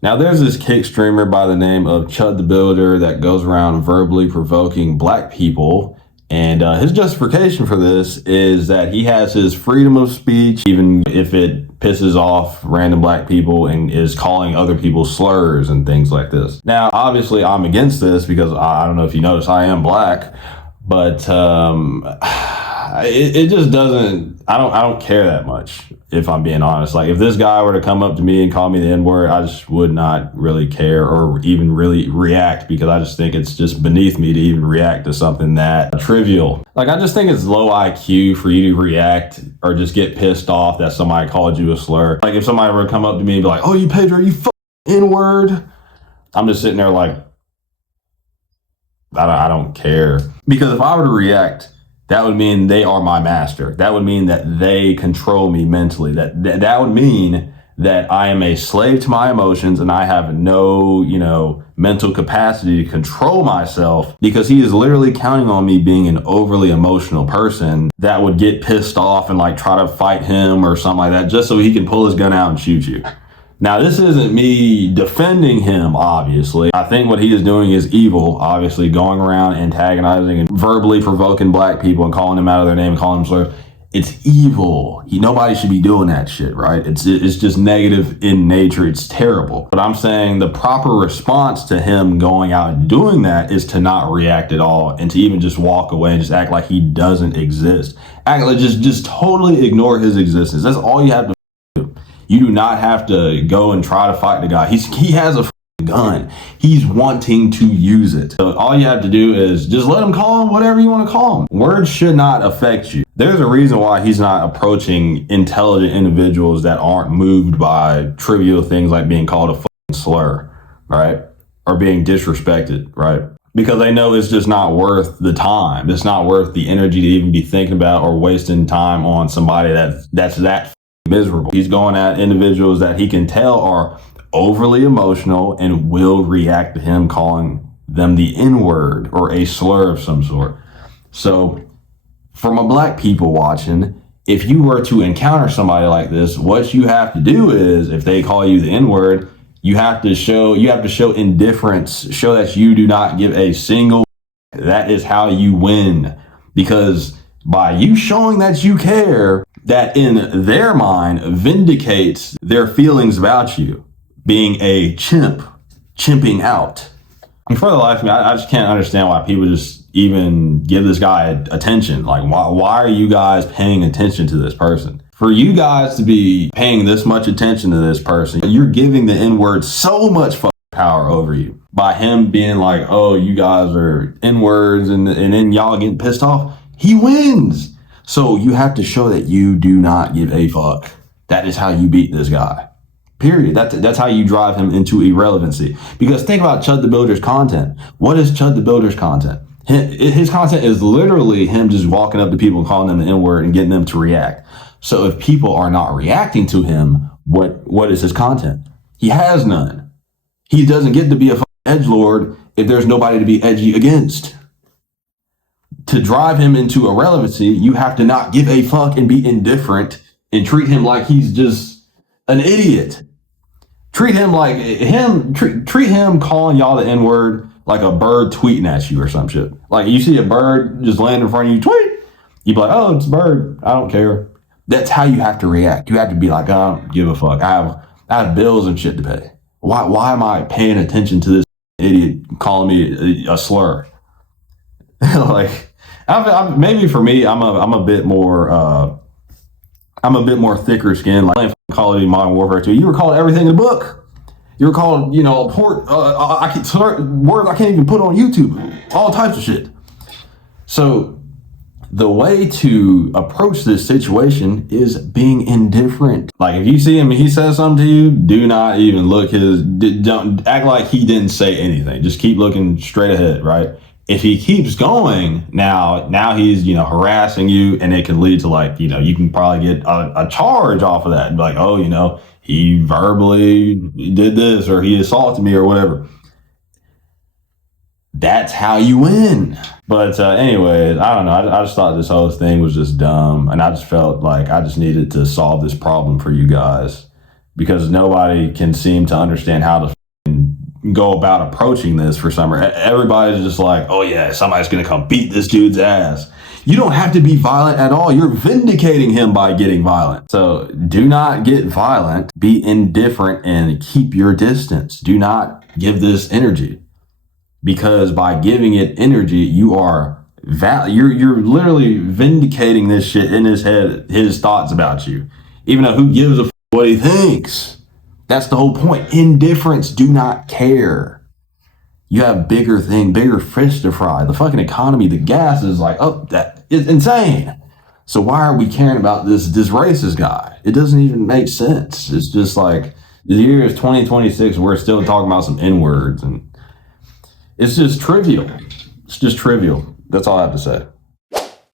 Now, there's this kick streamer by the name of Chud the Builder that goes around verbally provoking black people. And his justification for this is that he has his freedom of speech, even if it pisses off random black people, and is calling other people slurs and things like this. Now, obviously, I'm against this because I don't know if you notice, I am black, but it just doesn't. I don't care that much, if I'm being honest. Like, if this guy were to come up to me and call me the N-word, I just would not really care or even really react, because I just think it's just beneath me to even react to something that trivial. Like, I just think it's low IQ for you to react or just get pissed off that somebody called you a slur. Like, if somebody were to come up to me and be like, "Oh, you Pedro, you N-word," I'm just sitting there like, I don't care. Because if I were to react, that would mean they are my master. That would mean that they control me mentally. That would mean that I am a slave to my emotions and I have no, mental capacity to control myself, because he is literally counting on me being an overly emotional person that would get pissed off and like try to fight him or something like that just so he can pull his gun out and shoot you. Now, this isn't me defending him, obviously. I think what he is doing is evil, obviously, going around antagonizing and verbally provoking black people and calling them out of their name and calling them slurs. It's evil. Nobody should be doing that shit, right? It's just negative in nature. It's terrible. But I'm saying the proper response to him going out and doing that is to not react at all and to even just walk away and just act like he doesn't exist. Act like just totally ignore his existence. That's all you have to do. You do not have to go and try to fight the guy. He has a gun. He's wanting to use it. So all you have to do is just let him call him whatever you want to call him. Words should not affect you. There's a reason why he's not approaching intelligent individuals that aren't moved by trivial things like being called a slur, right? Or being disrespected, right? Because they know it's just not worth the time. It's not worth the energy to even be thinking about or wasting time on somebody that's that miserable. He's going at individuals that he can tell are overly emotional and will react to him calling them the N-word or a slur of some sort. So from a black people watching, if you were to encounter somebody like this, what you have to do is, if they call you the N-word, you have to show indifference, show that you do not give a single. That is how you win, because by you showing that you care, that in their mind vindicates their feelings about you being a chimping out. And for the life of me, I just can't understand why people just even give this guy attention. Like, why are you guys paying attention to this person? For you guys to be paying this much attention to this person, you're giving the N-word so much power over you by him being like, "Oh, you guys are N-words," and then y'all getting pissed off. He wins. So you have to show that you do not give a fuck. That is how you beat this guy. Period. That's how you drive him into irrelevancy. Because think about Chud the Builder's content. What is Chud the Builder's content? His content is literally him just walking up to people and calling them the N-word and getting them to react. So if people are not reacting to him, what is his content? He has none. He doesn't get to be a edgelord if there's nobody to be edgy against. To drive him into irrelevancy, you have to not give a fuck and be indifferent and treat him like he's just an idiot. Treat him calling y'all the N-word like a bird tweeting at you or some shit. Like, you see a bird just land in front of you, tweet, you be like, "Oh, it's a bird. I don't care." That's how you have to react. You have to be like, "I don't give a fuck. I have bills and shit to pay. Why am I paying attention to this idiot calling me a slur?" Like, maybe for me, I'm a bit more thicker skinned. Like, playing Call of Duty Modern Warfare 2, you were called everything in the book. You were called, words I can't even put on YouTube. All types of shit. So the way to approach this situation is being indifferent. Like, if you see him and he says something to you, do not even look don't act like he didn't say anything. Just keep looking straight ahead, right? If he keeps going, now he's, harassing you, and it can lead to, like, you can probably get a charge off of that and be like, "Oh, he verbally did this, or he assaulted me," or whatever. That's how you win. But anyways, I don't know. I just thought this whole thing was just dumb, and I just felt like I just needed to solve this problem for you guys, because nobody can seem to understand how to go about approaching this for some reason. Everybody's just like, oh yeah, somebody's going to come beat this dude's ass. You don't have to be violent at all. You're vindicating him by getting violent. So do not get violent. Be indifferent and keep your distance. Do not give this energy, because by giving it energy, you're literally vindicating this shit in his head, his thoughts about you. Even though who gives a what he thinks? That's the whole point. Indifference. Do not care. You have bigger fish to fry. The fucking economy, the gas is like, oh, that is insane. So why are we caring about this racist guy? It doesn't even make sense. It's just like, the year is 2026. We're still talking about some N-words, and it's just trivial. It's just trivial. That's all I have to say.